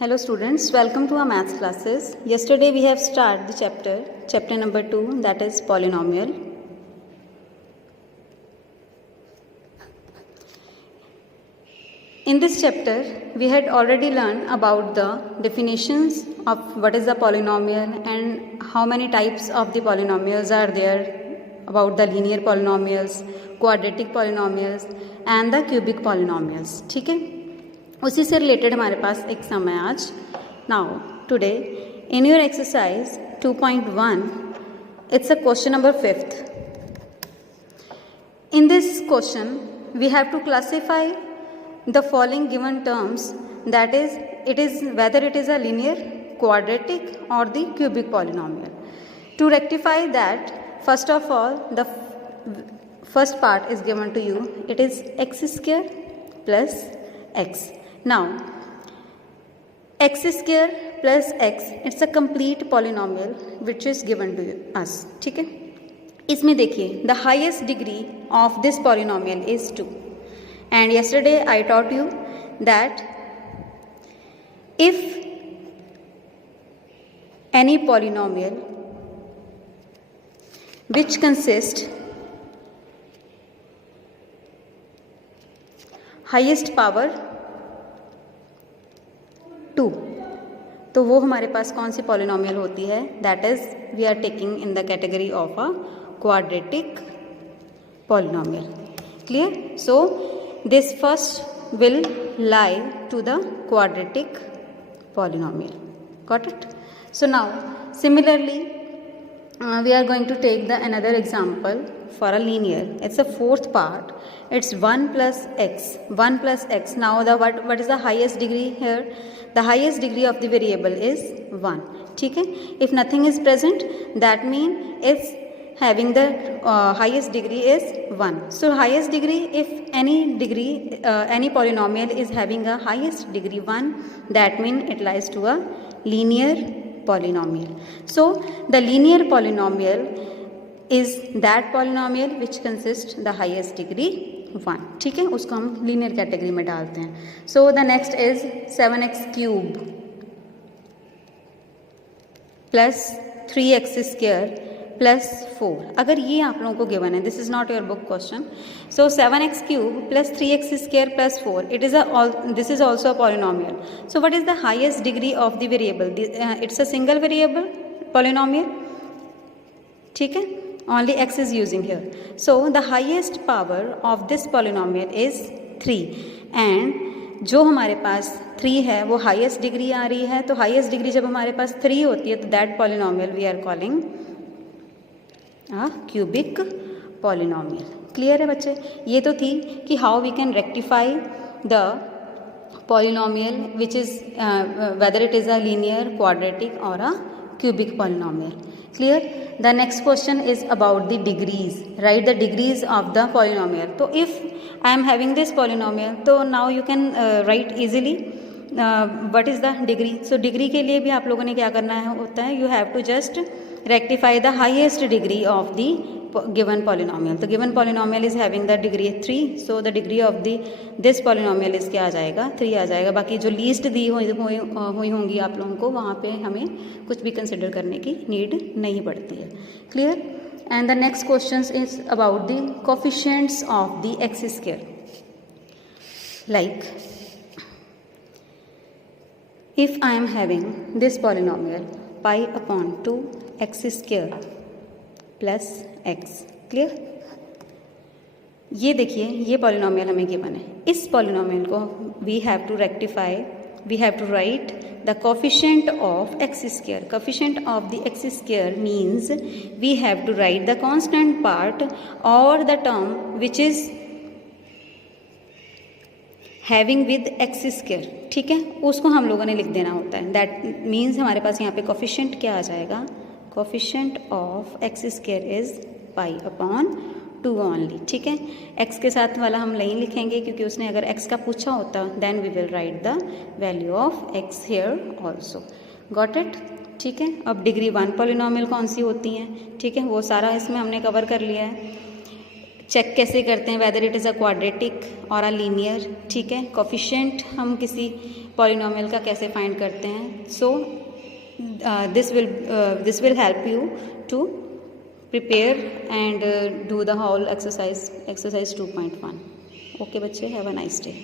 Hello students, welcome to our maths classes. Yesterday we have started the chapter number 2, that is polynomial. In this chapter we had already learned about the definitions of what is a polynomial and how many types of the polynomials are there, about the linear polynomials, quadratic polynomials and the cubic polynomials. ठीक है, उसी से रिलेटेड हमारे पास एक सम है आज. Now today in your exercise 2.1 it's a question number 5th. In this question we have to classify the following given terms, that is it is whether it is a linear, quadratic or the cubic polynomial. To rectify that, first of all the first part is given to you. It is x square plus x. Now x square plus x, it's a complete polynomial which is given to us. ठीक है, इसमें देखिए the highest degree of this polynomial is 2, and yesterday I taught you that if any polynomial which consists highest power 2, तो वो हमारे पास कौन सी polynomial होती है? That is we are taking in the category of a quadratic polynomial. Clear? So this first will lie to the quadratic polynomial. Got it? So now similarly we are going to take the another example for a linear. It's a fourth part. It's 1 plus x. Now the what is the highest degree here? The highest degree of the variable is 1. ठीक है, if nothing is present that mean it's having the highest degree is 1. So highest degree, if any polynomial is having a highest degree 1, that mean it lies to a linear polynomial. So the linear polynomial is that polynomial which consists the highest degree 1. ठीक है, उसको हम linear category में डालते हैं. So the next is 7x cube plus 3x square plus 4. अगर ये आप लोगों को given है, this is not your book question. So 7x cube plus 3x square plus 4. This is also a polynomial. So what is the highest degree of the variable? It's a single variable polynomial. ठीक है, only x is using here. So the highest power of this polynomial is 3, and जो हमारे पास 3 है वो highest degree आ रही है. तो highest degree जब हमारे पास 3 होती है तो that polynomial we are calling cubic polynomial. Clear है बच्चे? ये तो थी कि how we can rectify the polynomial which is whether it is a linear, quadratic और a cubic polynomial. Clear? The next question is about the degrees. Write the degrees of the polynomial. तो if I am having this polynomial, तो now you can write easily what is the degree. So degree के लिए भी आप लोगों ने क्या करना होता है? You have to just rectify the highest degree of the given polynomial. तो given polynomial is having the degree 3, so the degree of this polynomial is क्या आ जाएगा? 3 आ जाएगा. बाकी जो लीस्ट दी हुई होंगी आप लोगों को, वहाँ पे हमें कुछ भी कंसिडर करने की नीड नहीं पड़ती है. Clear? And the next question is about the coefficients of the x square. Like if I am having this polynomial pi upon 2 x square plus x. Clear? ये देखिए, ये पॉलिनोमियल हमें गिवन है. इस पॉलिनोमियल को we have to rectify. We have to write the coefficient of x square. Coefficient of the x square means we have to write the constant part और the term which is having with x square. ठीक है, उसको हम लोगों ने लिख देना होता है. दैट मीन्स हमारे पास यहाँ पे कोफिशिएंट क्या आ जाएगा? Coefficient of x square is pi upon 2 ओनली. ठीक है, एक्स के साथ वाला हम नहीं लिखेंगे क्योंकि उसने अगर एक्स का पूछा होता then we will write the value of X here also. Got it? ठीक है, अब डिग्री 1 पॉलिनोमियल कौन सी होती हैं? ठीक है, वो सारा इसमें हमने कवर कर लिया है. चेक कैसे करते हैं weather it is a quadratic और अ लीनियर. ठीक है, कोफिशिएंट हम किसी पॉलिनोमियल का कैसे फाइंड करते हैं. सो this will help you to prepare and do the whole exercise 2.1. Okay बच्चे, have a nice day.